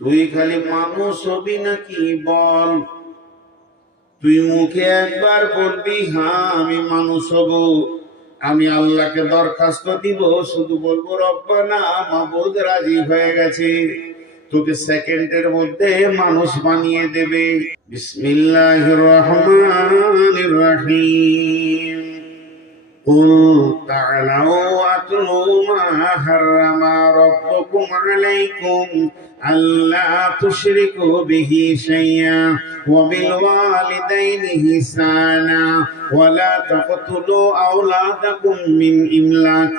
তুই খালি মানুষ হবি নাকি বল। তুই মুখে একবার বলবি হ্যাঁ আমি মানুষ হব, আমি আল্লাহকে দরখাস্ত দিব, শুধু বলবো রব্বানা মাবুদ রাজি হয়ে গেছে, তোকে সেকেন্ডের মধ্যে মানুষ বানিয়ে দেবে। বিসমিল্লাহির রহমানির রহিম। قل تعالوا واتلوا ما حرم ربكم عليكم ألا تشركوا به شيئا وبالوالدين إحسانا ولا تقتلوا أولادكم من إملاق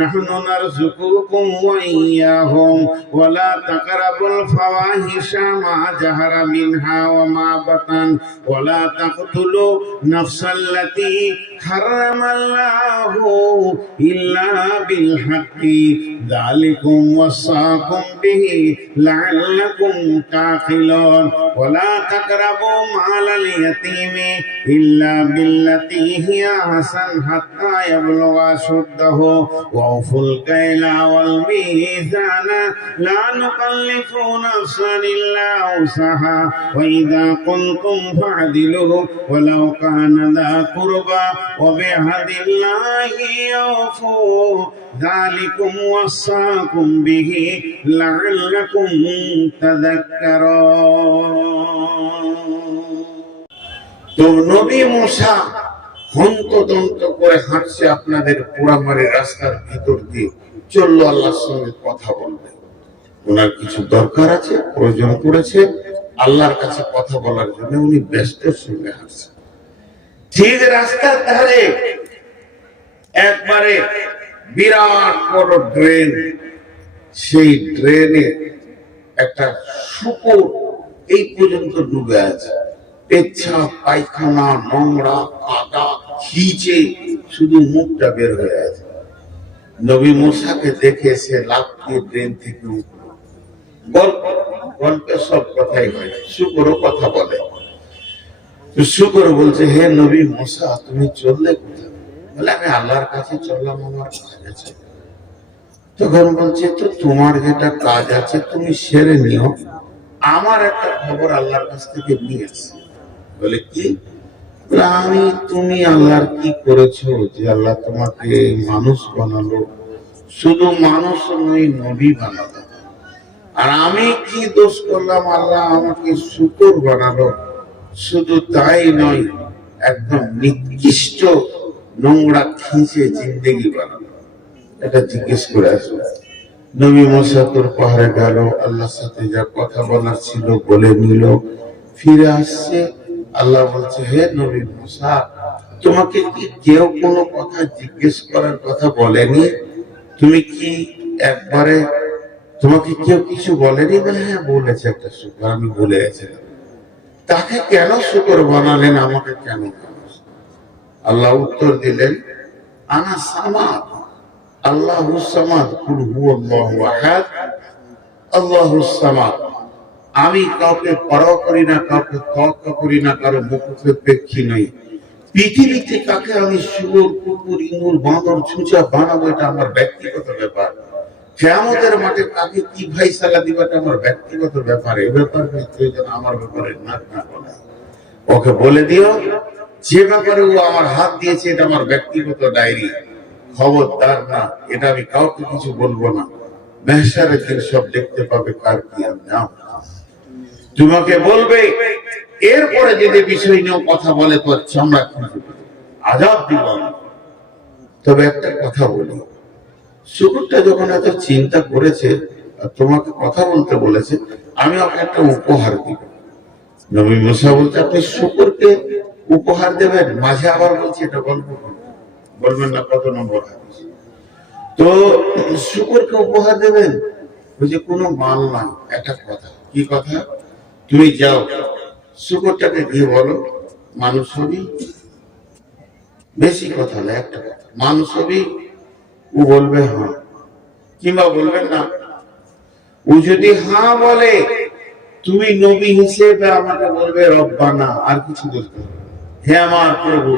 نحن نرزقكم وإياهم ولا تقربوا الفواحش ما ظهر منها وما بطن ولا تقتلوا نفس التي حرم الله إلا بالحق ذلكم وصاكم به لعلكم تعقلون ولا تقربوا مال اليتيم إلا بالتي هي أحسن حتى يبلغ أشده وأوفوا الكيل والميزان لا نكلف نفسا إلا وسعها وإذا قلتم فاعدلوا ولو كان ذا قربى وبعهد الله أوفوا ذلكم وصاكم به لعلكم تذكرون। তো নবী মুসা হন্তদন্ত করে হাঁটছে আপনাদের পোড়ামারি রাস্তার ভিতর দিয়ে, চললো আল্লাহর সঙ্গে কথা বলবে। ওনার কিছু দরকার আছে, প্রয়োজন পড়েছে আল্লাহর কাছে কথা বলার জন্য, উনি ব্যস্তের সঙ্গে হাঁটছে। ঠিক রাস্তার ধারে একবারে বিরাট বড় ড্রেন, সেই ড্রেনে একটা শুকর এই পর্যন্ত ডুবে আছে, পেচ্ছাপ পায়খানা নোংরা কাদা খিচে শুধু মুখটা বের হয়ে আছে। নবী মুসাকে দেখে সে লাফ দিয়ে ড্রেন থেকে উঠল। গল্পে সব কথাই হয়, শুকরও কথা বলে। শুকর বলছে হে নবী মুসা তুমি চললে কোথায়? বলে আমি আল্লাহর কাছে চললাম, আমার কাজ আছে। তখন বলছে তো তোমার যেটা কাজ আছে তুমি সেরে নিও, আমার একটা খবর আল্লাহর কাছ থেকে নিয়ে আসি। বলে কি? আমি তুমি আল্লাহর কি করেছো যে আল্লাহ তোমাকে মানুষ বানালো? শুধু মানুষ নয় নবী বানালো। আর আমি কি দোষ করলাম আল্লাহ আমাকে শুকর বানালো? শুধু তাই নয়, একদম নিকৃষ্ট নোংরা খিঁচে জিন্দেগি বানালো। এটা জিজ্ঞেস করে আসবে। নবী মুসা তোর পাহাড়ে গেল, আল্লাহর সাথে যা কথা বলার ছিল বলে নিল, ফিরে আসছে। আল্লাহ বলছে হে নবী মুসা তোমাকে কি কেউ কোনো কথা জিজ্ঞেস করার কথা বলেনি? তুমি কি একবারে তোমাকে কেউ কিছু বলেনি? বলে হ্যাঁ বলেছে একটা শুকর, আমি ভুলে গেছিলাম। তাকে কেন শুকর বানালেন, আমাকে কেন? আল্লাহ উত্তর দিলেন আনা সামাদ আল্লাহুস সামাদ কুল হুয়াল্লাহু আহাদ আল্লাহুস সামাদ। আমি কাউকে পরোয়া করি না, কাউকে তোয়াক্কা করি না, কারো মুখাপেক্ষী নই। পৃথিবীতে কাকে আমি শুয়োর কুকুর ইঁদুর বাঁদর ছুঁচা বানাবো এটা আমার ব্যক্তিগত ব্যাপার। কিয়ামতের মাঠে কাকে কি ফায়সালা দিবাটা আমার ব্যক্তিগত ব্যাপার। এই ব্যাপার যেন আমার ব্যাপারে না বলে, ওকে বলে দিও যে ব্যাপারে ও আমার হাত দিয়েছে এটা আমার ব্যক্তিগত ডায়েরি, খবরদার না, এটা আমি কাউকে কিছু বলবো না। মেহশারের দিন সব দেখতে পাবে কার কি নাম, তোমাকে বলবে। এরপরে যদি বিষয় নিয়ে কথা বলে তোর চামড়া খুঁজে আজাব দিব। তবে একটা কথা বলি, শুকুরটা যখন এত চিন্তা করেছে আর তোমাকে কথা বলতে বলেছে, আমি ওকে একটা উপহার দিব। নবী মুসা বলতে আপনি শুকুরকে উপহার দেবেন? মাঝে আবার বলছি এটা গল্প বলবেন না, কত নম্বর হাদিস। তো শুকুরকে উপহার দেবেন, বুঝে কোনো মাল নাই। একটা কথা, কি কথা? তুমি যাও শুকুরটাকে গিয়ে বলো মানুষ হবি, বেশি কথা না, একটা কথা, মানুষ হবি। ও বলবে হ্যাঁ, কিংবা বলবেন না। ও যদি হ্যাঁ বলে তুমি নবী হিসেবে আমাকে বলবে রব্বানা, আর কিছু বলতে হবে, হে আমার প্রভু।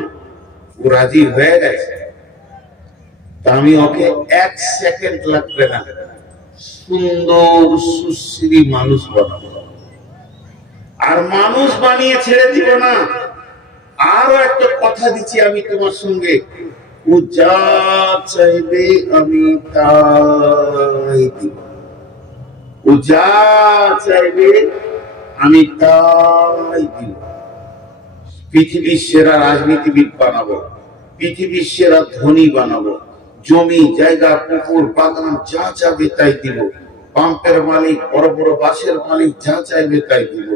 ও রাজি হয়ে গেছে, তা আমি ওকে এক সেকেন্ড লাগবে না সুন্দর সুশ্রী মানুষ বানাবো, আর মানুষ বানিয়ে ছেড়ে দিব না। আরো একটা কথা দিচ্ছি আমি তোমার সঙ্গে, ও যা চাইবে আমি তাই দিব, ও যা চাইবে আমি তাই দিব। পৃথিবীর সেরা রাজনীতিবিদ বানাবো, পৃথিবীর সেরা ধনী বানাবো, জমি জায়গা পুকুর বাগান যা চাইবে তাই দিব, পাম্পের মালিক বড় বড় বাসের মালিক যা চাইবে তাই দিব।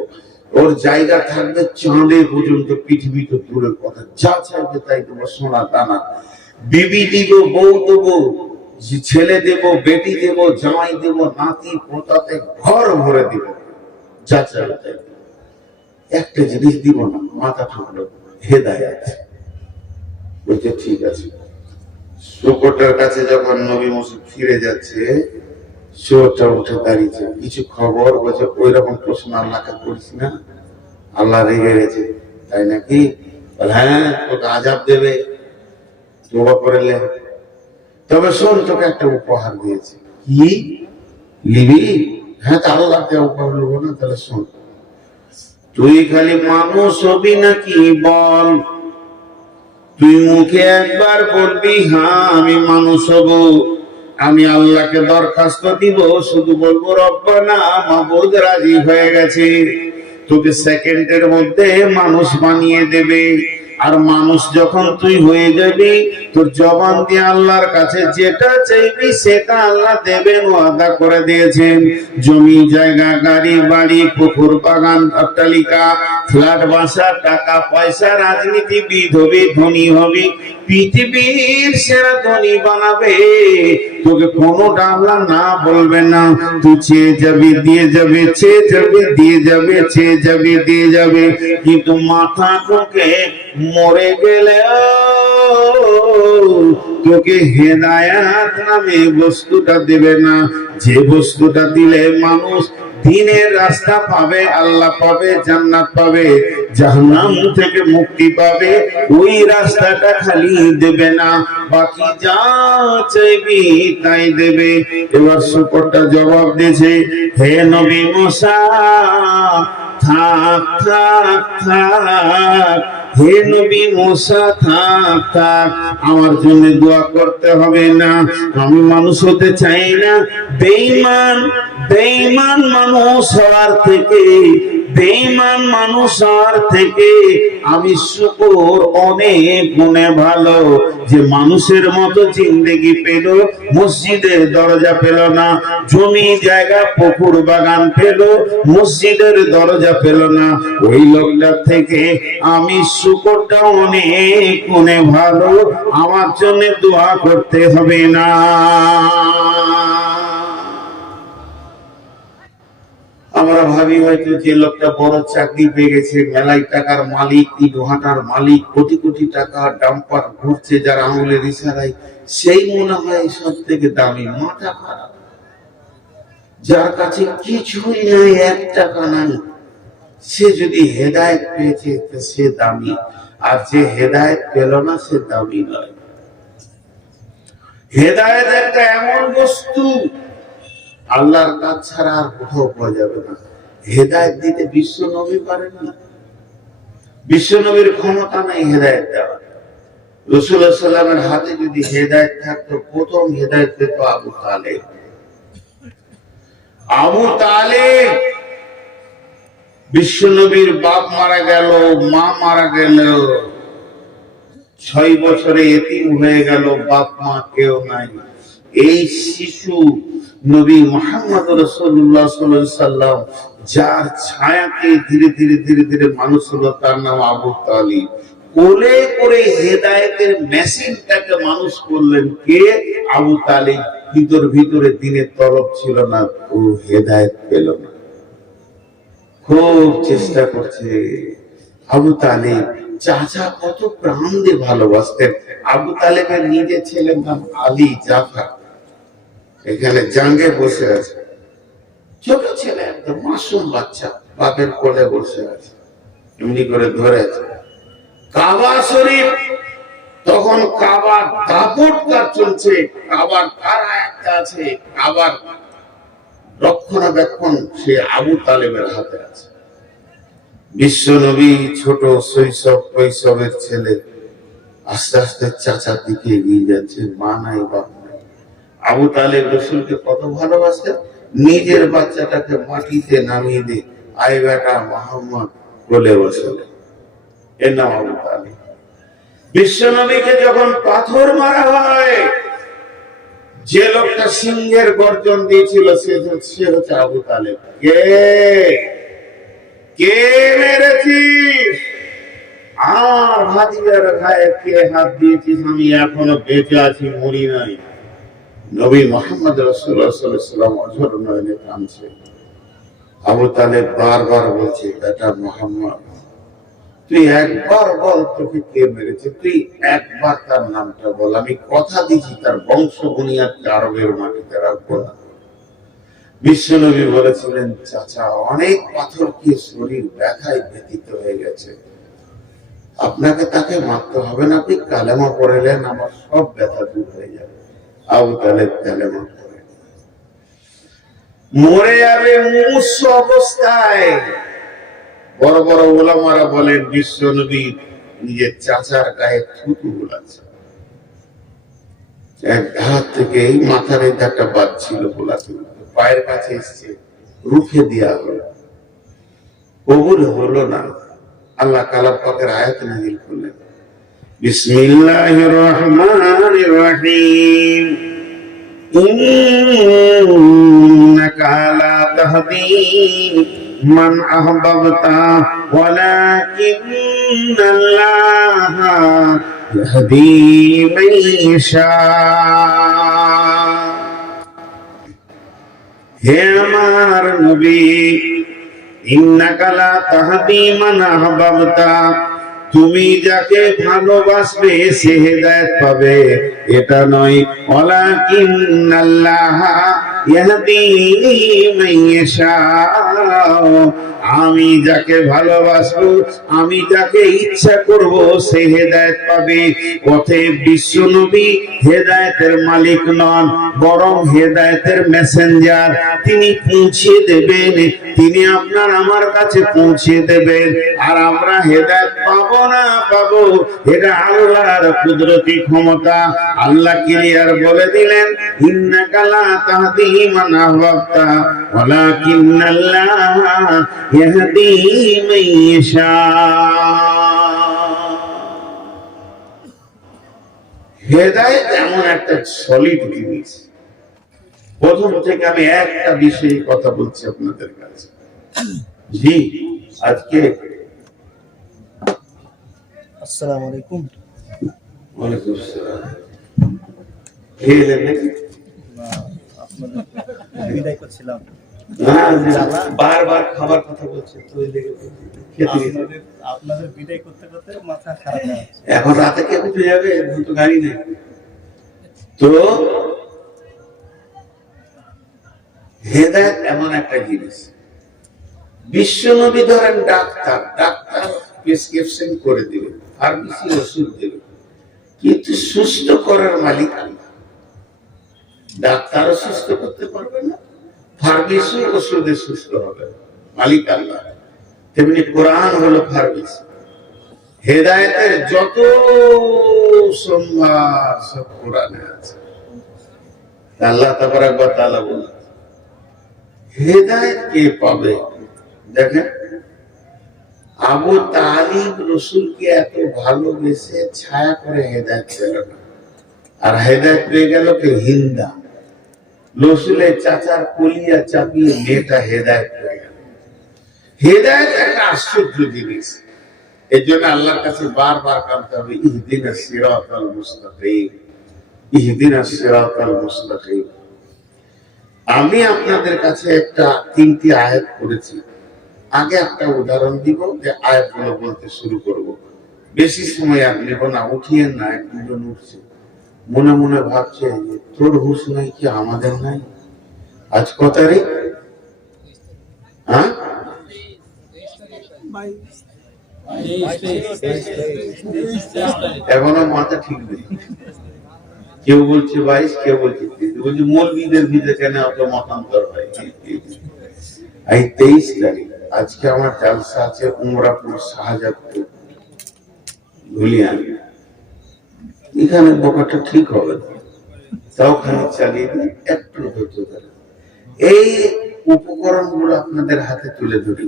ওর জায়গা থাকবে চাঁদে পর্যন্ত, পৃথিবী তো দূরের কথা, যা চাইবে তাই দেবো, সোনা দানা। বিবি দিব, বউ দেবো, ছেলে দেব, বেটি দেব, জামাই দেব, নাতি পোতাতে ঘর ভরে দিব, যা চাইবে তাই দেব। একটা জিনিস দিব না, মাথা ঠান্ডা, হেদায়েত। বলছে ঠিক আছে। শুকরটার কাছে যখন নবী মুসা ফিরে যাচ্ছে, শুকরটা উঠে দাঁড়িয়েছে, কিছু খবর? বলছে ওই রকম প্রশ্ন আল্লাহকে করিস না, আল্লাহ রেগে গেছে। তাই নাকি? হ্যাঁ, তোকে আযাব দেবে, তওবা করে নে। তবে শোন, তোকে একটা উপহার দিয়েছে। কি নিবি? হ্যাঁ, তা আল্লাহকে উপহার নেবো না? তাহলে শোন, তুই খালি মানুষ হবি নাকি বল। তুই মুখে একবার বলবি হ্যাঁ আমি মানুষ হব, আমি আল্লাহকে দরখাস্ত দিব, শুধু বলবো রব্বানা মাবুদ রাজি হয়ে গেছে, তোকে সেকেন্ডের মধ্যে মানুষ বানিয়ে দেবে। আর মানুষ যখন তুই হয়ে যাবি, তোর জবান দিয়ে আল্লাহর কাছে যেটা চাইবি সেটা আল্লাহ দেবেন, ওয়াদা করে দিয়েছেন। জমি জায়গা গাড়ি বাড়ি পুকুর বাগান অট্টালিকা ফ্ল্যাট বাসা টাকা পয়সা, রাজনীতিবিদ হবি ধনী হবি, পৃথিবীর সেরা ধনী বানাবে, তোকে কোনো আল্লাহ না বলবে না। তুই চেয়ে যাবি দিয়ে যাবে, চেয়ে যাবে দিয়ে যাবে, চেয়ে যাবে দিয়ে যাবে, কিন্তু মাথা তোকে মরে গেলে তোকে হেদায়াত নামে বস্তুটা দেবে না। যে বস্তুটা দিলে মানুষ দিনের রাস্তা পাবে, আল্লাহ পাবে, জান্নাত পাবে, জাহান্নাম থেকে মুক্তি পাবে, ওই রাস্তাটা খালি দেবে না, বাকি যা চাইবি তাই দেবে। এবার শুকরটা জবাব দিয়েছে, হে নবী মুসা থাক থাক থাক, হে নবী মুসা থাক থাক, আমার জন্য দোয়া করতে হবে না, আমি মানুষ হতে চাই না। বেঈমান বেঈমান মানুষ হওয়ার থেকে, বেঈমান মানুষ হওয়ার থেকে আমি শুকর অনেক গুণে ভালো। যে মানুষের মতো জিন্দেগি পেল, মসজিদের দরজা পেল না, জমি জায়গা পুকুর বাগান পেল, মসজিদের দরজা পেল না, ওই লোকটার থেকে আমি শুকরটা অনেক গুণে ভালো, আমার জন্য দোয়া করতে হবে না। আমরা ভাবি হয়তো যে লোকটা বড় চাকরি পেয়ে গেছে, মেলাই টাকার মালিক, ইট ভাটার মালিক, কোটি কোটি টাকা ডাম্পার ঘুরছে যার আঙুলের ইশারায়, সেই মনে হয় সব থেকে দামি। মাথা খারাপ। যার কাছে কিছুই নাই, 1 টাকা নাই, সে যদি হেদায়েত পেয়েছে সে দামি, আর যে হেদায়েত পেল না সে দামি নয়। হেদায়েত একটা এমন বস্তু, আল্লাহর কাজ ছাড়া আর কোথাও পাওয়া যাবে না। হেদায়েত দিতে বিশ্ব নবী পারেননি, বিশ্ব নবীর ক্ষমতা নাই হেদায়েত দেওয়া। রাসূলুল্লাহ সাল্লাল্লাহু আলাইহি ওয়াসাল্লামের হাতে যদি হেদায়েত থাকতো, প্রথম হেদায়েত পেত আবু তালেব। আবু তালেব বিশ্ব নবীর বাপ মারা গেল, মা মারা গেল, 6 বছরে এতিম হয়ে গেল, বাপ মা কেউ নাই। এই শিশু নবী মুহাম্মদ রাসূলুল্লাহ সাল্লাল্লাহু আলাইহি ওয়াসাল্লাম যার ছায়াতে ধীরে ধীরে ধীরে ধীরে মানুষ হলো, তার নাম আবু তালিব। কোলে করে হেদায়েতের মেশিনটাকে মানুষ করলেন কে? আবু তালিব। ভিতরে দিনের তলব ছিল না, ও হেদায়েত পেল না, খুব চেষ্টা করছে। আবু তালিব চাচা কত প্রাণ দিয়ে ভালোবাসতেন। আবু তালেবের নিজের ছেলের নাম আলী জাফর, এখানে জাঙ্গে বসে আছে, ছোট ছেলে, একদম মাসুম বাচ্চা, বাপের কোলে বসে আছে, এমনি করে ধরে আছে। কাবা শরীফ তখন, কাবার দাপট কাজ চলছে, কাবার তারা একটা আছে, কাবার রক্ষণাবেক্ষণ সে আবু তালেবের হাতে আছে। বিশ্ব নবী ছোট শৈশব কৈশবের ছেলে, আস্তে আস্তে চাচার দিকে এগিয়ে যাচ্ছে, মা নাই বাপ নাই। আবু তালেব রসুলকে কত ভালোবাসে, নিজের বাচ্চাটাকে মাটিতে নামিয়ে দিয়ে আই বেটা মোহাম্মদ বলে বসলেন, এর নাম আবু তালেব। বিশ্ব নবীকে যখন পাথর মারা হয়, যে লোকটা সিংহের গর্জন দিয়েছিল সে হচ্ছে আবু তালেব। কে মেরেছিস? আর ভাতিজার গায়ে কে হাত দিয়েছিস? আমি এখনো বেঁচে আছি, মরি নাই। নবী মুহাম্মদ রাসূলুল্লাহ সাল্লাল্লাহু আলাইহি ওয়াসাল্লাম অঝর নয়নে কাঁদছে। আবু তালেব বারবার বলছে, বেটা মুহাম্মদ, তুই একবার বল তোকে কে মেরেছে, তুই একবার তার নামটা বল, আমি কথা দিচ্ছি তার বংশ বুনিয়াদকে আরবের মাটিতে রাখবো না। বিশ্বনবী বলেছিলেন, চাচা অনেক পাথর কি শরীর ব্যথায় ব্যথিত হয়ে গেছে, আপনাকে তাকে মারতে হবে না, আপনি কালেমা পড়লেন, আমার সব ব্যথা দূর হয়ে যাবে। আবু তালেব কালেমা পড়ে মরে যাবে মুমূর্ষু অবস্থায়। বড় বড় ওলামারা বলেন বিশ্ব নবী নিজের চাচার গায়ে থুতু বোলাচ্ছে, এক ধার থেকে এই মাথার এই ধারটা বাদ ছিল, বোলাতে পায়ের কাছে এসছে, রুখে দেওয়া হলো, কবুল হলো না। আল্লাহ কালাম পাকের আয়াত নাযিল করলেন, বিসমিল্লাহির রহমানির রহিম, ইন্নাকা লা তাহদি মান আহবাবতা ওয়ালাকিন্নাল্লাহা ইয়াহদি মান ইয়াশা। হে আমার নবী, ইন্নাকা লা তাহদি মান আহবাবতা, তুমি যাকে ভালোবাসবে সে হেদায়েত পাবে, এটা নয়। ওয়ালাকিন্নাল্লাহা ইয়াহদি মান ইয়াশা, আমি যাকে ভালোবাসবো, আমি যাকে ইচ্ছা করব সে হেদায়েত পাবে। অতএব বিশ্ব নবী হেদায়েতের মালিক নন, বরং হেদায়েতের মেসেঞ্জার। তিনি পৌঁছে দেবেন, তিনি আপনার আমার কাছে পৌঁছে দেবেন। আর আমরা হেদায়েত পাবো না পাবো, এটা আল্লাহর কুদরতি ক্ষমতা। আল্লাহ ক্লিয়ার বলে দিলেন, ইন্নাকা লা তাহদি মান আহবাবতা ওয়ালাকিন্নাল্লাহা ইয়াহদি মান ইয়াশা। হেদায়েত এমন একটা সলিড জিনিস। প্রথম থেকে আমি একটা বিষয়ে কথা বলছি আপনাদের কাছে। জি, আজকে আসসালামু আলাইকুম। ওয়ালাইকুম আসসালাম। খেলেন নাকি? আপনাদের বিদায় করছিলাম। বারবার খাবার কথা বলছেন তো, আপনাদের বিদায় করতে করতে মাথা খারাপ হয়ে যাচ্ছে। এখন রাতে কে উঠে যাবে, তো গাড়ি নেই। তো হেদায়েত এমন একটা জিনিস। বিশ্বনবী ধরেন ডাক্তার, ডাক্তার প্রেসক্রিপশন করে দিবে, ফার্মেসি ওষুধ দেবে, কিন্তু সুস্থ করার মালিক আল্লাহ। ডাক্তারও সুস্থ করতে পারবে না, ফার্মেসি ওষুধে সুস্থ হবে, মালিক আল্লাহ। তেমনি কোরআন হলো ফার্মেসি। হেদায়েতের যত সম্ভার সব কোরআনে আছে। আল্লাহ তাবারক ওয়া তাআলা বলেন, হেদায়েত কে পাবে? দেখেন, আবু তালিব রসুলকে এত ভালোবেসে ছায়া করে হেদায়েত পেল না, আর হেদায়েত পেয়ে গেল কে? হিন্দা। রসুলের চাচার কলিয়া চাপিয়ে মেয়েটা হেদায়েত পেয়ে গেল। হেদায়েত একটা আশ্চর্য জিনিস। এই জন্য আল্লাহর কাছে বারবার কাঁদতে হবে, ইহদিনাস সিরাতাল মুস্তাকিম, ইহদিনাস সিরাতাল মুস্তাকিম। আমি আপনাদের কাছে একটা 3টি আয়াত করেছি। আগে একটা উদাহরণ দিব, যে আয়াতগুলো বলতে শুরু করব। বেশি সময় আর নেব না, উঠিয়েন না। এক দুজন উঠছে, মনে মনে ভাবছে যে তোর হুঁশ নাই কি আমাদের নাই? আজ কত তারিখ? হ্যাঁ, এখনো মাথা ঠিক নেই। কেউ বলছে 22, কেউ বলছে 23। বলছে মৌলবীদের ভিতরে কেন অত মতান্তর হয়? এই 23 তারিখ আজকে আমার জালসা আছে উমরাপুর শাহজাদপুর ধুলিয়ান। এখানে বোকাটা ঠিক হবে না, তাও খালি চালিয়ে দিই, একটু ধৈর্য ধরে এই উপকরণ গুলো আপনাদের হাতে তুলে ধরি।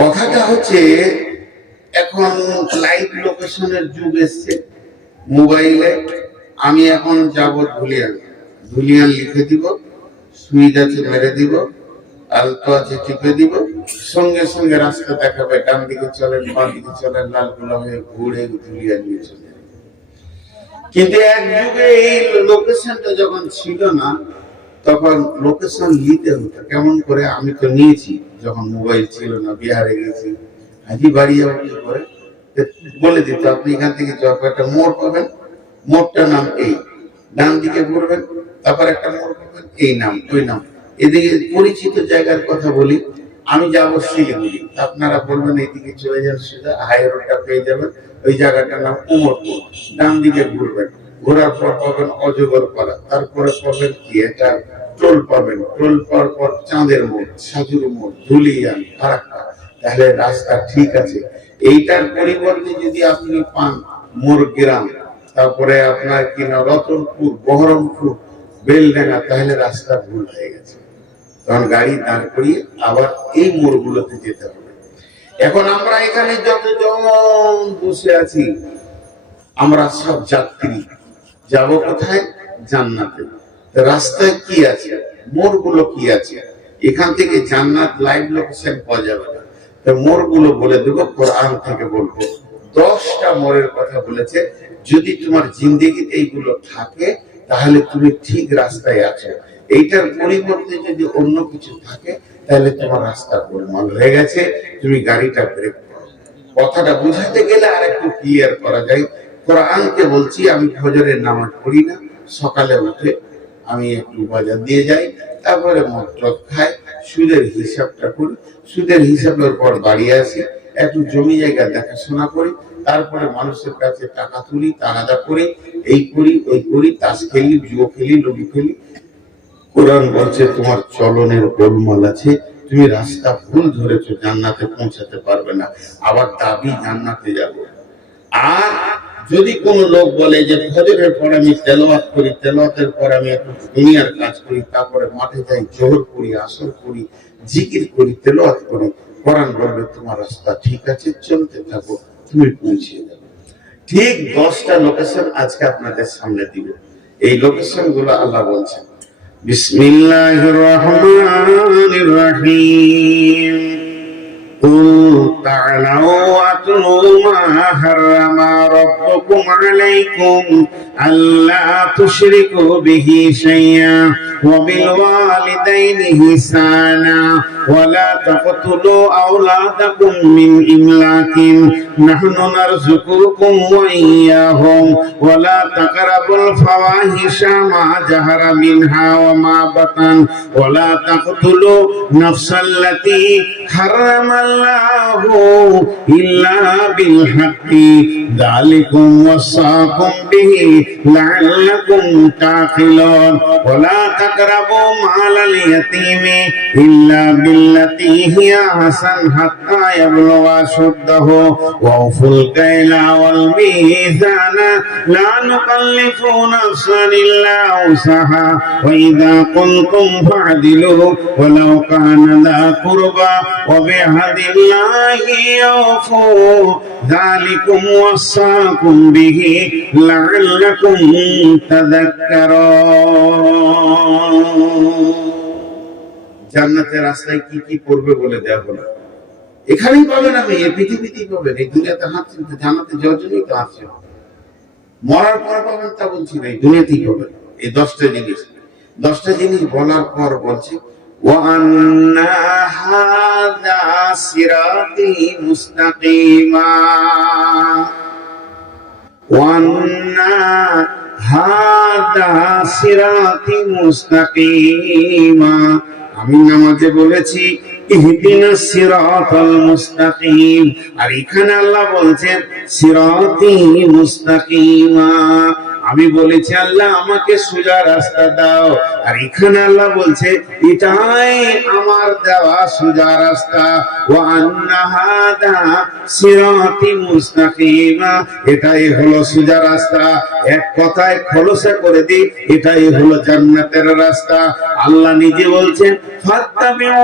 কথাটা হচ্ছে এখন লাইভ লোকেশনের যুগ এসছে মোবাইলে। আমি এখন যাব ধুলিয়ান, ধুলিয়ান লিখে দিব, সুইচ আছে মেরে দিব, আলতো আছে টিপে দিব, সঙ্গে সঙ্গে রাস্তা দেখাবে, ডান দিকে চলেন বাঁ দিকে চলেন, লালগোলা হয়ে ঘুরে ধুলিয়ান নিয়ে চলে। কিন্তু এক যুগে এই লোকেশনটা যখন ছিল না তখন লোকেশন নিতে হতো কেমন করে। আমি তো নিয়েছি যখন মোবাইল ছিল না, বিহারে গেছি, হাজি বাড়ি যাবো কি করে বলে দিত, আপনি এখান থেকে একটা মোড় পাবেন, মোড়টার নাম এই, ডান দিকে ঘুরবেন, তারপর একটা মোড় পাবেন, এই নাম ওই নাম। এদিকে পরিচিত জায়গার কথা বলি, আমি যাবো শিলিগুড়ি, আপনারা বলবেন এইদিকে চলে যান, সেটা হাই রোডটা পেয়ে যাবেন, ওই জায়গাটার নাম উমরপুর, ডান দিকে ঘুরবেন, ঘোরার পর পাবেন অজগর পাড়া, তারপরে পাবেন কি এটা টোল পাবেন, টোল পাওয়ার পর চাঁদের মোড়, সাজুর মোড়, ধুলিয়ান, ফারাক্কা। তাহলে রাস্তা ঠিক আছে। এইটার পরিবর্তে যদি আপনি পান মোর গ্রাম, তারপরে আপনার কিনা রতনপুর, বহরমপুর, বেলডাঙ্গা, তাহলে রাস্তা ভুল হয়ে গেছে, তখন গাড়ি দাঁড় করিয়ে আবার এই মোড়গুলোতে যেতে হবে। এখন আমরা এখানে যতজন বসে আছি আমরা সব যাত্রী, যাব কোথায়? জান্নাতে। রাস্তায় কি আছে, মোড়গুলো কি আছে, এখান থেকে জান্নাত লাইভ লোকেশন পাওয়া যাবে না। তো মোড়গুলো বলে দেবো, কোরআন থেকে বলবো। 10টা মোড়ের কথা বলেছে, যদি তোমার জিন্দেগিতে এইগুলো থাকে তাহলে তুমি ঠিক রাস্তায় আছো। এইটার পরিবর্তে যদি অন্য কিছু থাকে তাহলে তোমার রাস্তা গোলমাল হয়ে গেছে, তুমি গাড়িটা ব্রেক করো। কথাটা বুঝাতে গেলে আর একটু ক্লিয়ার করা যায়। কোরআনকে বলছি, আমি ফজরের নামাজ পড়ি না, সকালে উঠে আমি একটু বাজার দিয়ে যাই, তারপরে মদ খাই, সুদের হিসাবটা করি, সুদের হিসাবের পর বাড়ি আসি, একটু জমি জায়গা দেখাশোনা করি, তারপরে মানুষের কাছে টাকা তুলি, তাগাদা করি, এই করি ওই করি, তাস খেলি, জুয়ো খেলি, লুডু খেলি। কোরআন বলছে তোমার চলনের গোলমাল আছে, তুমি রাস্তা ভুল ধরেছো, জান্নাতে পৌঁছাতে পারবে না। আবার দাবি জান্নাতে যাব। আর যদি কোন লোক বলে যে ফজরের পর আমি তেলাওয়াত করি, তেলাওয়াতের পর আমি একটু দুনিয়ার কাজ করি, তারপরে মাঠে যাই, জোহর করি, আসর করি, জিকির করি, তেলাওয়াত করি, কোরআন বলবে তোমার রাস্তা ঠিক আছে, চলতে থাকো, তুমি পৌঁছে যাবে। ঠিক 10টা লোকেশন আজকে আপনাদের সামনে দিব। এই লোকেশন গুলো আল্লাহ বলছেন, বিসমিল্লাহির রহমানির রহিম, قل تعالوا واتلوا ما حرم ربكم عليكم ألا تشركوا به شيئا وبالوالدين إحسانا ولا تقتلوا أولادكم من إملاق نحن نرزقكم وإياهم ولا تقربوا الفواحش ما ظهر منها وما بطن ولا تقتلوا نفس التي حرم الله إلا بالحق ذلكم وصاكم به لعلكم تعقلون ولا تقربوا مال اليتيم إلا بالتي هي أحسن حتى يبلغ أشده وأوفوا الكيل والميزان لا نكلف نفسا إلا وسعها وإذا قلتم فاعدلوا ولو كان ذا قربى وبعهد الله أوفوا ذلكم وصاكم به لعلكم تذكرون। জান্নাতের রাস্তায় কি কি করবে বলে দেওয়া হলো, এখানেই পাবেন, আপনি এই পৃথিবীতেই পাবেন। এই দুনিয়াতে হাঁটছেন তো জান্নাতে যাওয়ার জন্যই তো আসছেন, মরার পর পাবেন তা বলছি না, এই দুনিয়াতেই পাবেন। এই 10টা জিনিস বলার পর বলছে وَأَنَّ هَذَا صِرَاطِي مُسْتَقِيمًا وَأَنَّ هَذَا صِرَاطِي مُسْتَقِيمًا। আমি নামাজে বলেছি ইহদিনাস সিরাতাল মুস্তাকিম, আর এখানে আল্লাহ বলছেন সিরাতি মুস্তাকিমা। আমি বলেছি আল্লাহ আমাকে সোজা রাস্তা দাও, আর এখানে আল্লাহ বলছে এটাই আমার দেওয়া সোজা রাস্তা। ওয়া আন্না হাদা সিরাতি মুস্তাকিমা, এটাই হলো সোজা রাস্তা। এক কথায় খোলসা করে দি, এটাই হলো জান্নাতের রাস্তা। আল্লাহ নিজে বলছেন ফাত্তাবিউ,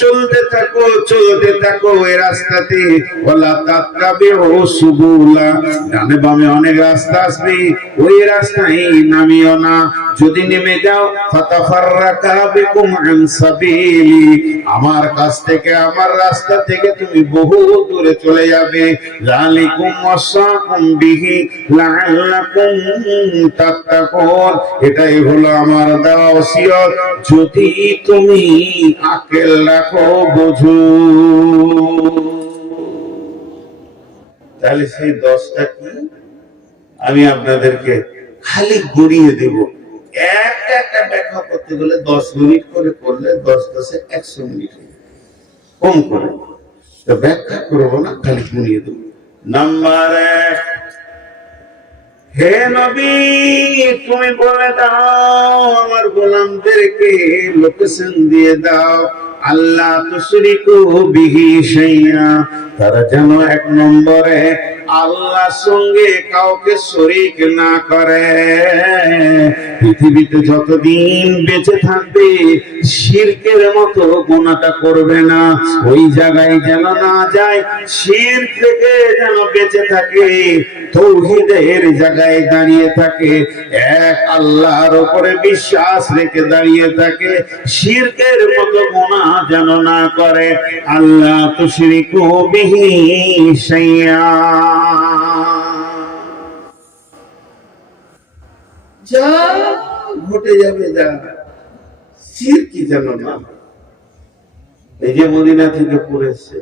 চলতে থাকো এই রাস্তাতে। ওয়ালা তাত্তাবিউ সুবুলা, ডানে বামে অনেক রাস্তা আসবে, ওই রাস্তায় নামিও না। যদি নেমে যাও ফাতাফাররাকা বিকুম আন সাবিলি, আমার কাছ থেকে আমার রাস্তা থেকে তুমি বহু দূরে চলে যাবে। যালিকুম ওয়াসাকুম বিহি লাআল্লাকুম তাত্তাকুন, এটাই হলো আমার দেওয়া ওসিয়ত, যদি তুমি আকল রাখো, বুঝো। তাহলে সেই 10টা কি আমি আপনাদেরকে খালি গড়িয়ে দেব। একটা ব্যাখ্যা করতে গেলে 10 মিনিট করে করলে 10 10 100 মিনিট কম করে, তো ব্যাখ্যা করবো না, খালি গড়িয়ে দেব। নাম্বার 1, হে নবী তুমি বলে দাও আমার গোলামদেরকে, লোকেশন দিয়ে দাও, আল্লাহ তুশরিকু বিহি শাইআ, তারা যেন 1 নম্বরে আল্লাহর সঙ্গে কাউকে শরীক না করে। পৃথিবীতে যতদিন বেঁচে থাকবে শিরকের মতো গুনাহটা করবে না, ওই জায়গায় যেন না যায়, শিরক থেকে যেন বেঁচে থাকে, তাওহীদের জায়গায় দাঁড়িয়ে থাকে, এক আল্লাহর উপরে বিশ্বাস রেখে দাঁড়িয়ে থাকে, শিরকের মতো গুনাহ যেন না করে। আল্লাহ তুশরিকু বিহি শাইআ, যা ঘটে যাবে যা, শিরকি যেন না। এই যে মদিনা থেকে পড়েছে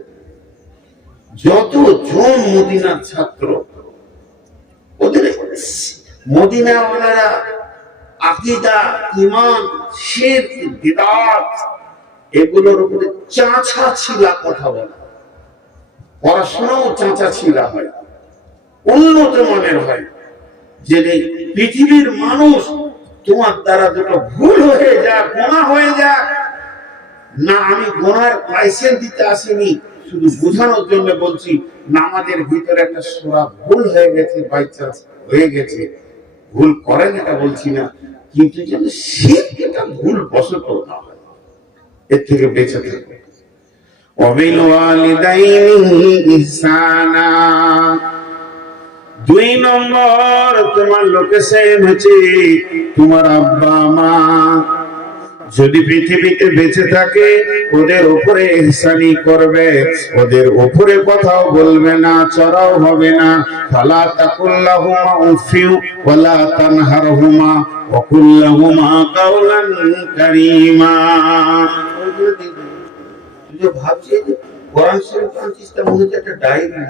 যতজন মদিনার ছাত্র, ওদের মদিনাওয়ালারা আকীদা, ঈমান, শিরক, বিদআত এগুলোর উপরে চাঁচা ছিলা কথা বলে, পড়াশোনাও চাঁচা ছিলা হয়, উন্নত মানের হয়। যে পৃথিবীর মানুষ তোমার দ্বারা দুটো ভুল হয়ে যাক, গুনাহ হয়ে যাক না, আমি গুনার লাইসেন্স দিতে আসিনি, শুধু বোঝানোর জন্য বলছি, নামাজের ভিতরে একটা সূরা ভুল হয়ে গেছে, বাই চান্স হয়ে গেছে, ভুল করেন এটা বলছি না, কিন্তু যেন শিরকটা ভুল বশত না হয়, এর থেকে বেঁচে থাকবে। ওয়াবিল ওয়ালিদাইনি ইহসানা, 2 নম্বর তোমার লোকেশন হচ্ছে তোমার আব্বা মা যদি পৃথিবীতে বেঁচে থাকে ওদের উপরে ইহসানি করবে, ওদের উপরে কথাও বলবে না, চড়াও হবে না। ফালা তাকুল্লাহুমা উফিউ ওয়ালা তানহারহুমা ওয়া কুল্লাহুমা কাওলান কারীমা। যে ভাবছি কোরআন শরীফ 35টা মনে হচ্ছে একটা ডায়েরি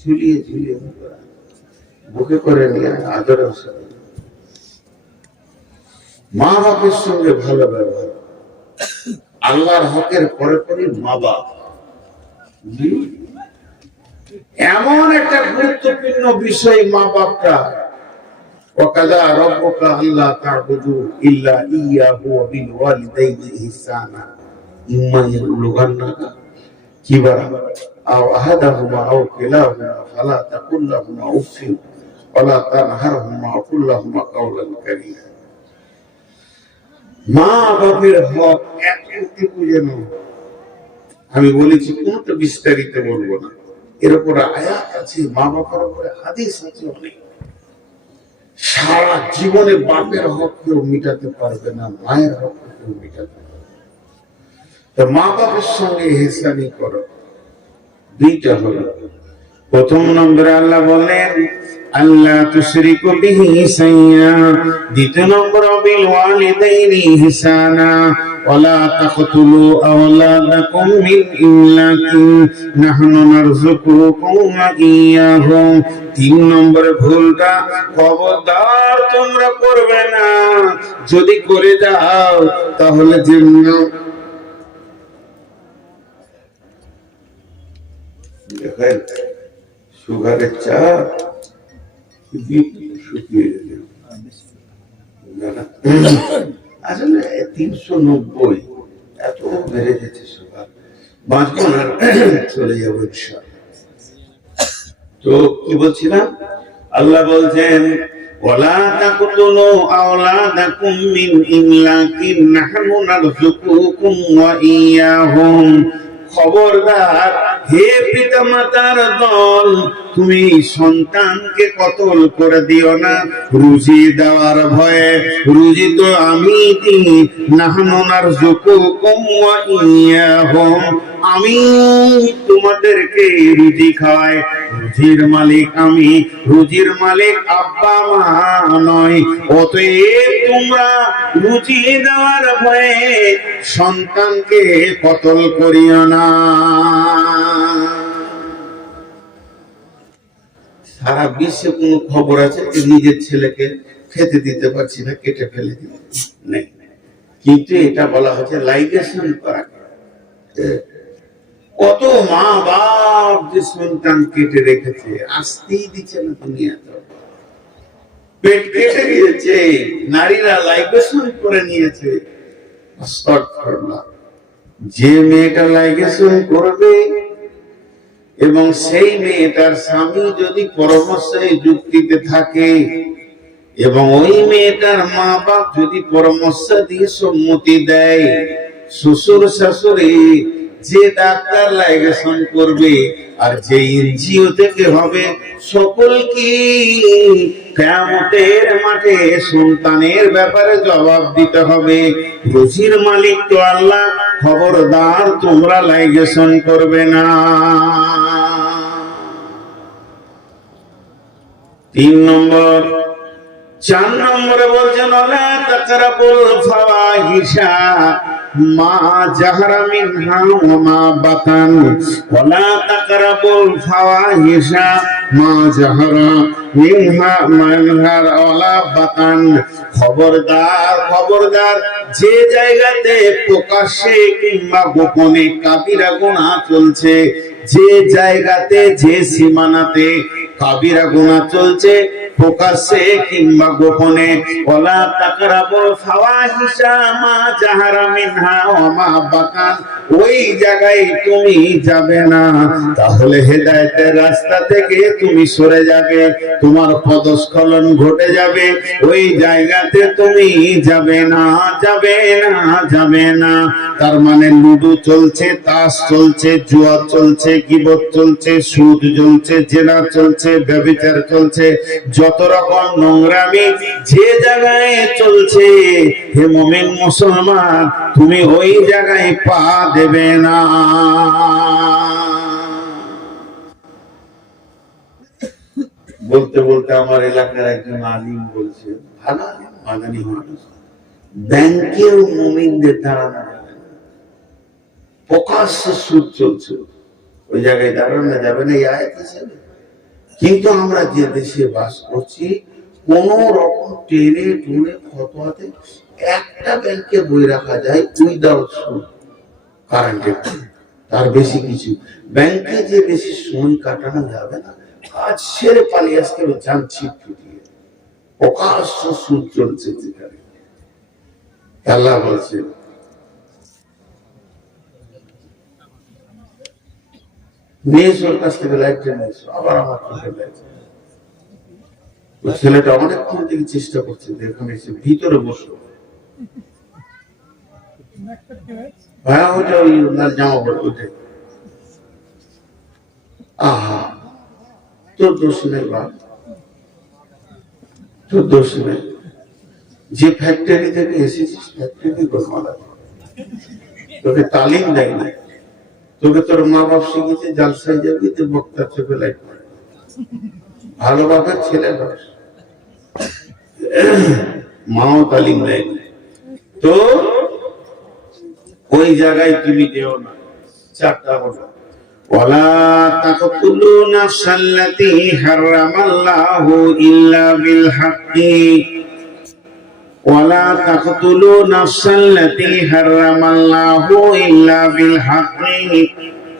ঝুলিয়ে ঝুলিয়ে বুকে করে নিয়ে আদরের সাথে মা বাপের সঙ্গে ভালো ব্যবহার, আল্লাহর হকের পরে পরে মা বাপ এমন একটা গুরুত্বপূর্ণ বিষয়। মা বাপটা ওয়াকাযা রাব্বুকা আল্লা তা'বুদু ইল্লা ইয়্যাহু ওয়া বিল ওয়ালিদাইনি ইহসানা ইম্মা ইয়াবলুগান্না কিবারা আও আহাদাহুমা আও কিলাহুমা ফালা তাকুল লাহুমা উফফিন ওয়ালা তানহারহুমা ওয়া কুল লাহুমা কাওলান কারীমা। মা বাপের হক এতটুকু যেন আমি বলেছি, কোনটা বিস্তারিত বলবো না, এর উপর আয়াত আছে, মা বাবার উপরে হাদিস আছে অনেক। সারা জীবনে বাপের হক কেউ মিটাতে পারবে না, মায়ের হক কেউ মিটাতে পারবে না। তো মা বাবার সঙ্গে ইহসানি করো। 2টা হলো, প্রথম নম্বরে আল্লাহ বলেন আল্লাহ তুশরিকু বিহি শাইআ, 2 নম্বর বিল ওয়ালিদাইনি ইহসানা ওয়ালা তাকতুলু আওলাদাকুম মিন ইমলাকিন নাহনু নারযুকুকুম ওয়া ইয়্যাহুম। 3 নম্বর ভুলটা খবরদার তোমরা করবে না, যদি করে যাও তাহলে জন্য সুগারের চা শুকিয়ে গেছে আসলে 390 এত বেড়ে যেতে সকাল বাঁচবো না, চলে যাবো ইনশাআল্লাহ। তো কি বলছিলাম, আল্লাহ বলছেন ওয়ালা তাকতুলু আওলাদাকুম মিন ইমলাকিন নাহনু নারযুকুকুম ওয়া ইয়াহুম। খবরদার হে পিতামাতার দল, তুমি সন্তানকে কতল করে দিও না রুজি দেওয়ার ভয়ে। রুজি তো আমি দিই, নাহনু নারযুকুকুম ওয়া ইয়াহুম, আমি তোমাদেরকে রুজি খাওয়াই। রুজির মালিক আমি, রুজির মালিক আব্বা মা নয়। অতএব তোমরা রুজি দেওয়ার ভয়ে সন্তানকে কতল করিও না। সারা বিশ্বে কোন খবর আছে যে নিজের ছেলেকে খেতে দিতে পারছি না, কেটে ফেলে দিতে নেই, কিন্তু এটা বলা হচ্ছে লাইগেশন করা। কত মা বাপ যে সন্তান কেটে রেখেছে, আসতেই দিচ্ছে না দুনিয়াতে, পেট কেটে দিয়েছে, নারীরা লাইগেশন করে নিয়েছে। যে মেয়েটা লাইগেশন করবে এবং সেই মেয়েটার স্বামী যদি পরামর্শে যুক্তিতে থাকে এবং ওই মেয়েটার মা বাপ যদি পরামর্শ দিয়ে সম্মতি দেয়, শ্বশুর শাশুড়ি যে ডাক্তার লাইগেশন করবে আর যে এনজিও থেকে হবে, সকলকে কিয়ামতের মাঠে সন্তানের ব্যাপারে জবাব দিতে হবে। রুজির মালিক তো আল্লাহ, খবরদার তোমরা লাইগেশন করবে না। 3 নম্বর। 4 নম্বরে বলছেন ওয়ালা তাকরাবুল ফাওয়াহিশা মা জাহরা মিনহা ওয়া মা বাতান। ওয়ালা তাকরাবুল ফাওয়াহিশা মা জাহরা মিনহা ওয়ালা বাতান। খবরদার খবরদার, যে জায়গাতে প্রকাশ্যে কিংবা গোপনে কাবিরা গুনাহ চলছে, যে জায়গাতে যে সীমানাতে কাবিরা গুনাহ চলছে প্রকাশ্যে কিংবা গোপনে, ওয়ালা তাকরাবুল ফাওয়াহিশা মা জাহারা মিনহা ওয়া মা বাতান, ওই জায়গায় তুমি যাবে না। তাহলে হেদায়েতের রাস্তা থেকে তুমি সরে যাবে, তোমার পদস্খলন ঘটে যাবে, ওই জায়গাতে তুমি যাবে না, যাবে না, যাবে না। তার মানে লুডু চলছে, তাস চলছে, জুয়া চলছে, গীবত চলছে, সুদ চলছে, জেনা চলছে, ব্যভিচার চলছে, যত রকম নোংরামি যে জায়গায় চলছে, হে মুমিন মুসলমান, তুমি ওই জায়গায় পা দেবে না। বলতে বলতে আমার এলাকার একজন আলিম বলছে, ভালো আলিম, মাদানী মানুষ, ব্যাংকেও মুমিনদের দাঁড়ানো যাবে না, প্রকাশ্য সুদ চলছে, ওই জায়গায় দাঁড়ানো যাবে না, এই আয়াত হিসেবে। কিন্তু আমরা যে দেশে বাস করছি, কোন রকম টেনে টুনে ফতোয়াতে একটা ব্যাংকে বই রাখা যায় উইদাউট সুদ, কারেন্টের, তার বেশি কিছু ব্যাংকে যে বেশি সময় কাটানো যাবে না, কাজ সেরে পালিয়ে আসতে হবে, যান ছিট ফুটিয়ে, প্রকাশ্য সুদ চলছে যেখানে। আল্লাহ বলছে নিয়েছোর কাছ থেকে লাইটটা নিয়েছো, আবার আমার চোখে লাইট। ছেলেটা অনেকক্ষণ থেকে চেষ্টা করছে, এখানে এসে ভিতরে বসো, ভাইয়া ওইটা ওই জামা পড়ে ওইটাই। আহা, তোর দোষ নেই বাপ, তোর দোষ নেই। যে ফ্যাক্টরি থেকে এসেছিস, ফ্যাক্টরি গোলমাল, তোকে তালিম দেয় না, তোকে তোর মা বাপ শিখেছে জালসায় যাবি তো বক্তার চোখে লাইট মারে, ভালো বাপের ছেলে বাস, মাও তালিম দেয় না, তো ওই জায়গায় তুমি যেও না। 4টা হলো ওয়ালা তাকতুলু নাফসাল্লাতী হারামাল্লাহু ইল্লা বিল হাক্কি, ওয়ালা তাকতুলু নাফসাল্লাতী হারামাল্লাহু ইল্লা বিল হাক্কি।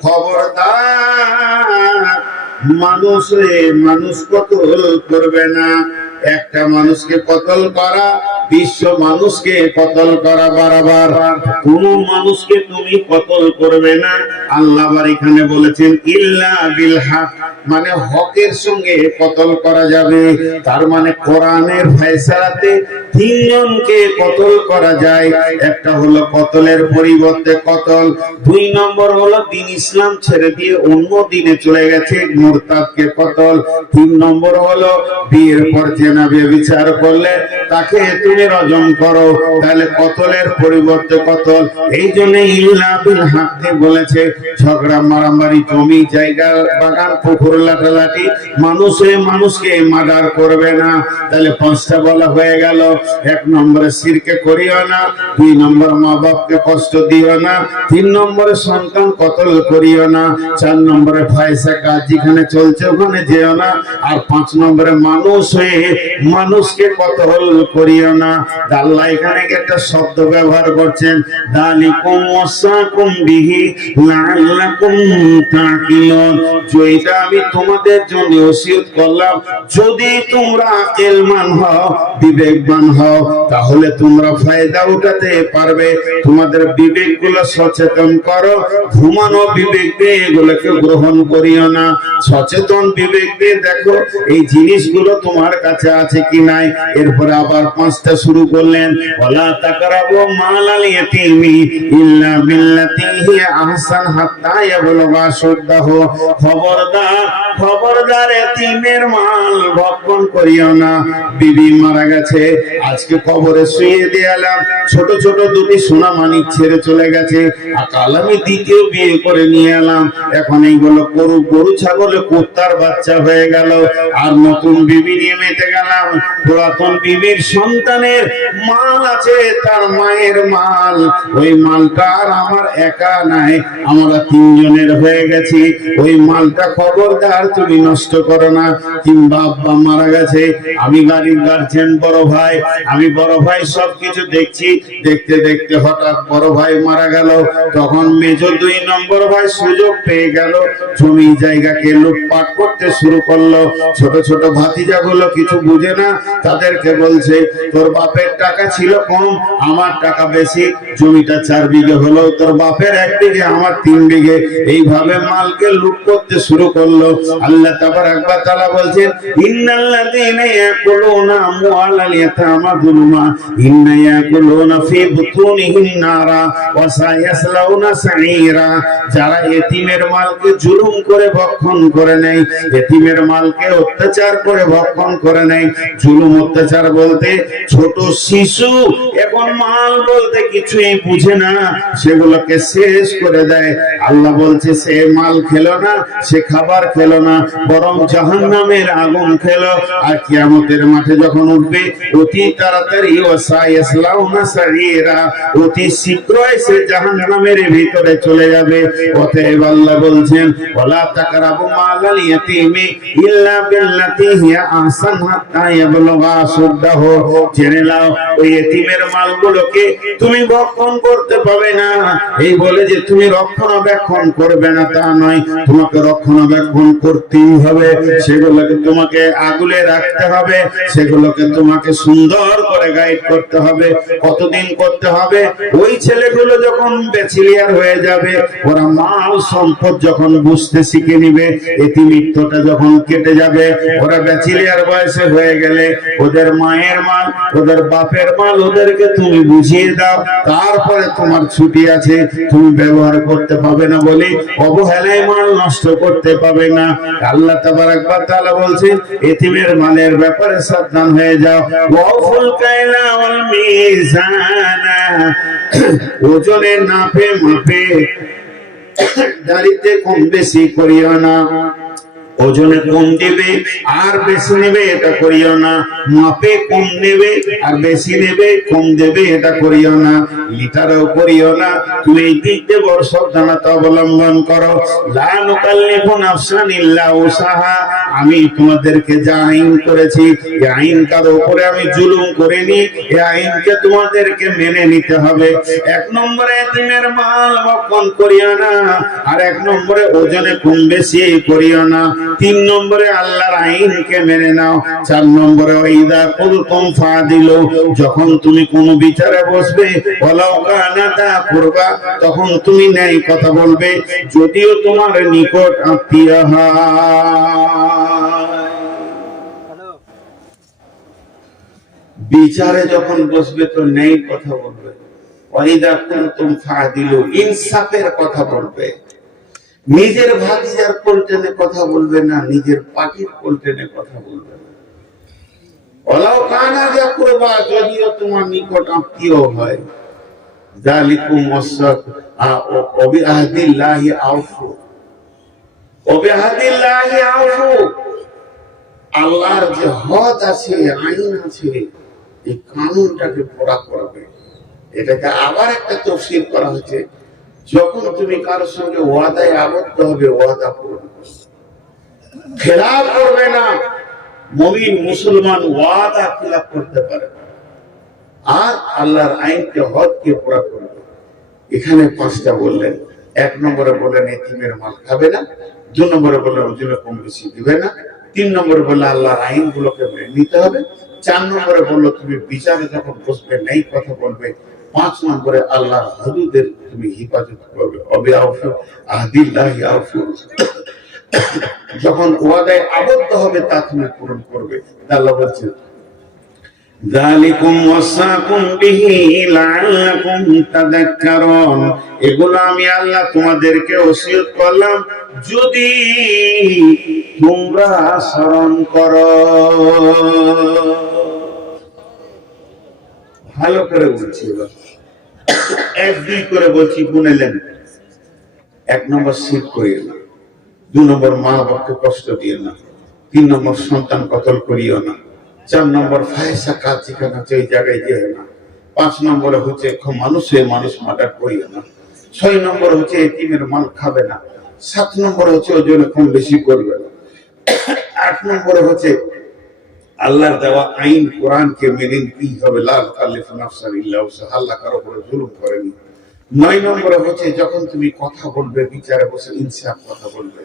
খবরদার মানুষ কতল করবে না। একটা মানুষকে কতল করা বিশ্ব মানুষকে কতল করা বরাবর। কোন মানুষকে তুমি কতল করবে না। আল্লাহ আবার এখানে বলেছেন ইল্লা বিল হক, মানে হকের সঙ্গে কতল করা যাবে। তার মানে কোরআনের ফয়সালাতে তিনজনকে কতল করা যায়। একটা হলো কতলের পরিবর্তে কতল, দুই নম্বর হলো দ্বীন ইসলাম ছেড়ে দিয়ে অন্য দিনে চলে গেছে মুরতাদকে কতল, তিন নম্বর হলো বিয়ের পর জেনা ব্যভিচার করলে তাকে তুমি রজম করো। তাহলে কতলের পরিবর্তে কতল। এই জন্য ইল্লা বিল হককে বলেছে। ঝগড়া মারামারি, জমি জায়গা বাগান পুকুর লাটালাটি, মানুষকে মার্ডার করবে না। তাহলে পাঁচটা বলা হয়ে গেল। এক নম্বরে শিরকে করিও না, দুই নম্বর মা বাপকে কষ্ট দিও না, তিন নম্বরে সন্তান কতল করিও না, চার নম্বরে ফায়সা কাজ যেখানে চলছে ওখানে যেও না, আর পাঁচ নম্বরে মানুষ হয়ে মানুষকে কতল করিও না। আল্লাহ এখানে একটা শব্দ ব্যবহার করছেন, দালিকুম ওয়াসাকুম বিহি লাআল্লাকুম তাকিলুন। যেটা আমি তোমাদের জন্য ওসিয়ত করলাম, যদি তোমরা আকলমান হও, বিবেকবান হও, তাহলে তোমরা ফায়দা উঠাতে পারবে। তোমাদের বিবেকগুলো সচেতন করো। ঘুমানো বিবেক দিয়ে এগুলোকে গ্রহণ করিও না। সচেতন বিবেক দিয়ে দেখো এই জিনিসগুলো তোমার কাছে আছে কি নাই। এরপরে আবার পাঁচটা শুরু করলেন, ওয়ালা তাকরাবু মালাল ইয়াতীমি ইল্লা বিল্লাতি হিয়া আহসান হাত্তা ইয়াবলুগা শুদ্দাহু। খবরদার এতিমের মাল ভক্ষণ করিও না। বিবি মারা গেছে, আজকে কবরে শুয়ে দিলাম, ছোট ছোট দুটি সোনা মানিক ছেড়ে চলে গেছে, আর কাল আমি দ্বিতীয় বিয়ে করে নিয়ে এলাম। এখন এইগুলো গরু ছাগলে কুত্তার বাচ্চা হয়ে গেল, আর নতুন বিবি নিয়ে মেতে গেলাম। পুরাতন বিবির সন্তানের মাল আছে, তার মায়ের মাল, ওই মালটা আর আমার একা নাই, আমরা তিনজনের হয়ে গেছি। ওই মালটা খবরদার তুমি নষ্ট করো না। কিংবা আব্বা মারা গেছে, আমি গাড়ির গার্জেন, বড় ভাই, আমি বড় ভাই সবকিছু দেখছি, দেখতে দেখতে হঠাৎ বড় ভাই মারা গেল। তখন মেজো দুই নম্বর ভাই সুযোগ পেয়ে গেল, জমি জায়গাকে লুটপাট করতে শুরু করলো। ছোট ছোট ভাতিজা গুলো কিছু বুঝে না, তাদেরকে বলছে তোর বাপের টাকা ছিল কম, আমার টাকা বেশি, জমিটা 4 বিঘে হলো, তোর বাপের 1 বিঘে, আমার 3 বিঘে। এইভাবে মালকে লুট করতে শুরু করলো। আল্লাহ তাবারাক ওয়া তাআলা বলছেন, ইন্নাল্লাযীনা ইয়াকুলুনা আমওয়ালাল ইয়াতামা যুলমা ইন্না ইয়াকুলুনা ফি বুতুনিহিম নারা ওয়া সায়াসলাউনা সাঈরা। যারা এতিমের মালকে জুলুম করে ভক্ষণ করে নেয়, এতিমের মালকে অত্যাচার করে ভক্ষণ করে নেয়। জুলুম অত্যাচার বলতে ছোট শিশু এখন মাল বলতে কিছুই বুঝে না, সেগুলোকে শেষ করে দেয়। আল্লাহ বলছে সে মাল খেলো না, সে খাবার খেলো না, বরং জাহান্নামের আগুন খেলো। আর কিয়ামতের মাঠে যখন উঠবে অতি তাড়াতাড়ি ওয়াসায়াসলাউনা সাঈরা, অতি শীঘ্রই সে জাহান্নামের ভিতরে চলে যাবে। অতএব আল্লাহ বলছেন, ওয়ালা তাকরাবু মালাল ইয়াতীমি ইল্লা বিল্লাতি হিয়া আহসান হাত্তা ইয়াবলুগা শুদ্দাহু। জেনে নাও ওই এতিমের মালগুলোকে তুমি ভক্ষণ করতে পাবে না। এই বলে যে তুমি রক্ষণাবেক্ষণ করবে না তা নয়, তোমাকে রক্ষণাবেক্ষণ করতেই হবে। সেগুলোকে তোমাকে আগলে রাখতে হবে, সেগুলোকে তোমাকে সুন্দর করে গাইড করতে হবে। কতদিন করতে হবে? ওই ছেলেগুলো যখন ব্যাচেলিয়ার হয়ে যাবে, ওরা মাল সম্পদ যখন বুঝতে শিখে নিবে, এতিমিত্বটা যখন কেটে যাবে, ওরা ব্যাচেলিয়ার বয়সে হয়ে গেলে ওদের মায়ের মাল, ওদের বাপের মাল ওদেরকে তুমি বুঝিয়ে দাও। তারপরে তোমার ছুটি আছে, তুমি ব্যবহার করতে পাবে না বলে অবহেলায় মাল নষ্ট করতে পাবে না। আল্লাহ তাবারাক ওয়া তাআলা বলছেন এতিমের মালের ব্যাপারে সাবধান হয়ে যাও। ওয়াফুল কাইলা ওয়াল মিজানা, ওজনে নাপে মাপে দাঁড়িতে কম বেশি করিও না। ওজনে কম দেবে আর বেশি নেবে এটা করিও না, মাপে কম নেবে আর বেশি নেবে, কম দেবে এটা করিও না, লিটারও করিও না। তুমি এই দিক দিয়ে বড় সাবধানতা অবলম্বন করো। লা নুকাল্লিফু নাফসান ইল্লা উসাহা, আমি তোমাদেরকে যা আইন করেছি এই আইন কারো উপরে আমি জুলুম করিনি, এই আইনকে তোমাদেরকে মেনে নিতে হবে। 1 নম্বরে এতিমের মাল ভক্ষণ করিও না, আর 1 নম্বরে ওজনে কম বেশি করিও না, 3 নম্বরে আল্লাহর আইনকে মেনে নাও, 4 নম্বরে ওয়াইদা কুলতুম ফাদিলু, যখন তুমি কোন বিচারে বসবে ওয়ালাউ কানা দা কুরবা, তখন তুমি ন্যায় কথা বলবে যদিও তোমার নিকট আত্মীয় হয়। বিচারে যখন বসবে তো ন্যায় কথা বলবে, ওয়াইদা কুনতুম ফাদিলু, ইনসাফের কথা বলবে, নিজের ভাতিজার কোলটেনে কথা বলবে না, নিজের পাখির কোলটেনে কথা বলবে না। ওয়ালাউ কানা যা কুরবা, যদিও তোমার নিকট আত্মীয় হয়। যালিকুম ওয়াবিআহদিল্লাহি আউফু, ওয়াবিআহদিল্লাহি আউফু, আল্লাহর যে হদ আছে, আইন আছে, এই কানুনটাকে পুরা করবে। এটাকে আবার একটা তফসির করা হয়েছে, যখন তুমি কারোর সঙ্গে ওয়াদায় আবদ্ধ হবে ওয়াদা পূরণ করবে, খেলাফ করবে না। মুমিন মুসলমান ওয়াদা খেলাফ করতে পারে না, আর আল্লাহর আইনকে হদকে পুরা করবে। এখানে 5টা বললেন। 1 নম্বরে বললেন এতিমের মাল খাবে না, 2 নম্বরে বললেন ওজনে কম বেশি দিবে না, 3 নম্বরে বললেন আল্লাহর আইনগুলোকে মেনে নিতে হবে, 4 নম্বরে বললো তুমি বিচারে যখন বসবে নেই কথা বলবে, 5 নম্বরে আল্লাহর হুদুদের তুমি হিফাজত করবে। ওয়াবিআউফু আহদিল্লাহি আউফু, যখন ওয়াদায় আবদ্ধ হবে তা তুমি পূরণ করবে। আল্লাহ বলছেন যালিকুম ওয়াসাকুম বিহি লাআল্লাকুম তাযাক্কারুন, এগুলো আমি আল্লাহ তোমাদেরকে ওসিয়ত করলাম যদি তোমরা স্মরণ করো। ভালো করে বলছি, এবার 1-2 করে বলছি, গুনেলেন। 1 নম্বর শিরক করিও না, 2 নম্বর মা বাবাকে কষ্ট দিও না, 3 নম্বর সন্তান কতল করিও না, 4 নম্বর ফাহিশা কাজ যেখানে আছে ওই জায়গায় যেও না, 5 নম্বরে হচ্ছে মানুষ মার্ডার করিও না, 6 নম্বর হচ্ছে এতিমের মাল খাবে না, 7 নম্বরে হচ্ছে ওজনে কম বেশি করবে না, 8 নম্বরে হচ্ছে আল্লাহর দেওয়া আইন কোরআনকে মেনে নিতেই হবে, লা তুকাল্লিফু নাফসান ইল্লা উসআহা, আল্লাহ কারো উপরে জুলুম করেনি। 9 নম্বরে হচ্ছে যখন তুমি কথা বলবে বিচারে বসে ইনসাফ কথা বলবে।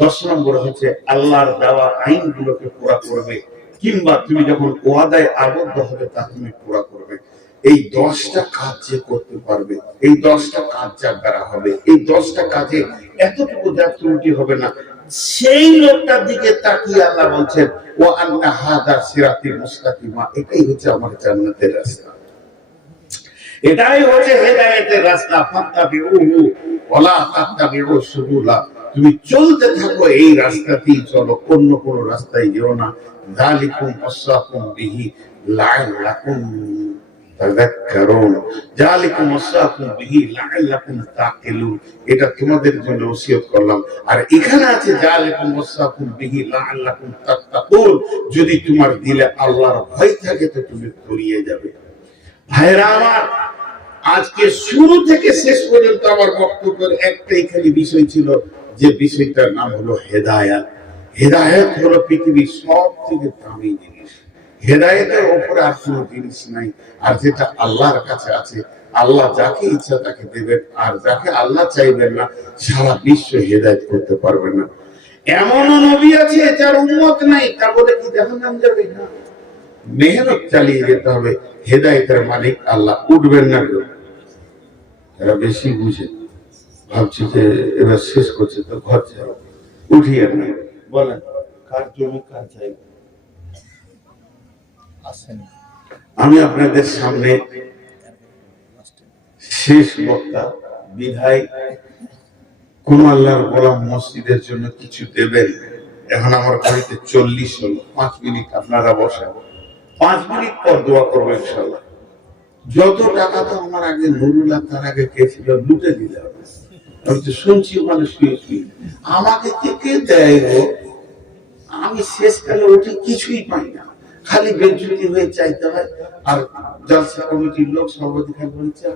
10 নম্বরে হচ্ছে আল্লাহর দেওয়া আইনগুলোকে পুরা করবে, কিংবা তুমি যখন ওয়াদায় আবদ্ধ হবে তা তুমি পুরা করবে। এই 10টা কাজ যে করতে পারবে, এই 10টা কাজ যার দ্বারা হবে, এই 10টা কাজে এতটুকু যা ত্রুটি হবে না, সেই লোকটার দিকে তাকিয়ে আল্লাহ বলছেন ওয়া আন্না হাদা সিরাতি মুস্তাকিমা, এটাই হচ্ছে আমার জান্নাতের রাস্তা, এটাই হচ্ছে হেদায়েতের রাস্তা। ফাত্তাবিউহু ওয়ালা তাত্তাবিউ সুবুলা, তুমি চলতে থাকো এই রাস্তাতেই চলো, অন্য কোন রাস্তায় যেও না। যালিকুম ওয়াসাকুম বিহি লাআল্লাকুম তাযাক্কারুন, যালিকুম ওয়াসাকুম বিহি লাআল্লাকুম তাকিলুন, এটা তোমাদের জন্য ওসিয়ত করলাম। আর এখানে আছে যালিকুম ওয়াসাকুম বিহি লাআল্লাকুম তাত্তাকুন, যদি তোমার দিলে আল্লাহর ভয় থাকে তো তুমি তরিয়ে যাবে। ভাইরা আমার, আজকে শুরু থেকে শেষ পর্যন্ত আমার বক্তব্যের একটাই খালি বিষয় ছিল, যে বিষয়টার নাম হলো হেদায়েত। হেদায়েত হলো পৃথিবীর সবথেকে দামি জিনিস, হেদায়েতের উপরে আর কোনো জিনিস নাই। আর যেটা আল্লাহর কাছে আছে, আল্লাহ যাকে ইচ্ছা তাকে দেবেন, আর যাকে আল্লাহ চাইবেন না সারা বিশ্ব হেদায়েত করতে পারবে না। এমন নবী আছে যার উম্মত নাই, তা বলে কি জাহান্নাম যাবে না? মেহনত চালিয়ে যেতে হবে, হেদায়েতের মালিক আল্লাহ, উঠবেন না কেউ। এরা বেশি বুঝে, ভাবছি যে এবার শেষ করছে তো ঘর যাও, উঠিয়ে না। বলেন কার জমি কার চাইবে? আমি আপনাদের সামনে শেষ বক্তা, বিধায় কোন আল্লাহর গোলাম মসজিদের জন্য কিছু দেবেন। এখন আমার ঘড়িতে 40 হলো, 5 মিনিট আপনারা বসেন, 5 মিনিট পর দোয়া করবো ইনশাআল্লাহ। যত টাকা তো আমার আগে নুরুল্লাহ, তার আগে কে ছিল, লুটে দিলে হবে। আমি তো শুনছি ওখানে শুয়ে শুয়ে, আমাকে কে দেয় গো? আমি শেষকালে উঠে কিছুই পাই না, খালি বেজ্জতি হয়ে চাইতে হয়। আর জলসা কমিটির লোক সর্বাধিকার বলছে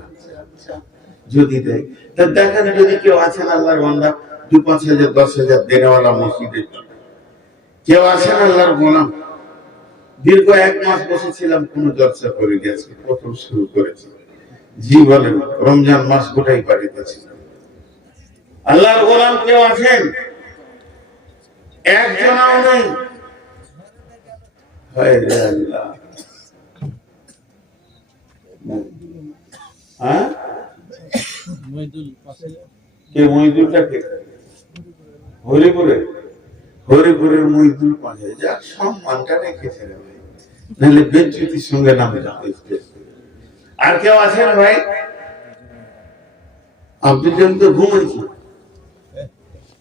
যদি দেয়, তা দেখেন যদি কেউ আছেন আল্লাহর বান্দা 2-5 হাজার 10 হাজার দেনেওয়ালা মসজিদের জন্য, কেউ আছেন আল্লাহর গোলাম? দীর্ঘ 1 মাস বসেছিলাম, কোন জলসা করে গেছে, প্রথম শুরু করেছি। জি বলেন, রমজান মাস গোটাই বাড়িতে ছিলাম, আল্লাহর গোলাম কেউ আছেন? একজনও নেই। হায় রে আল্লাহ। হ্যাঁ, কে মহিদুলটাকে? হরিপুরের মহিদুল পাশে যা সম্মানটা রেখেছে রে ভাই, নাহলে বেজ্জতির সঙ্গে নামে যাবে। আর কেউ আছেন ভাই? আপনি যেন তো ঘুমাইছেন।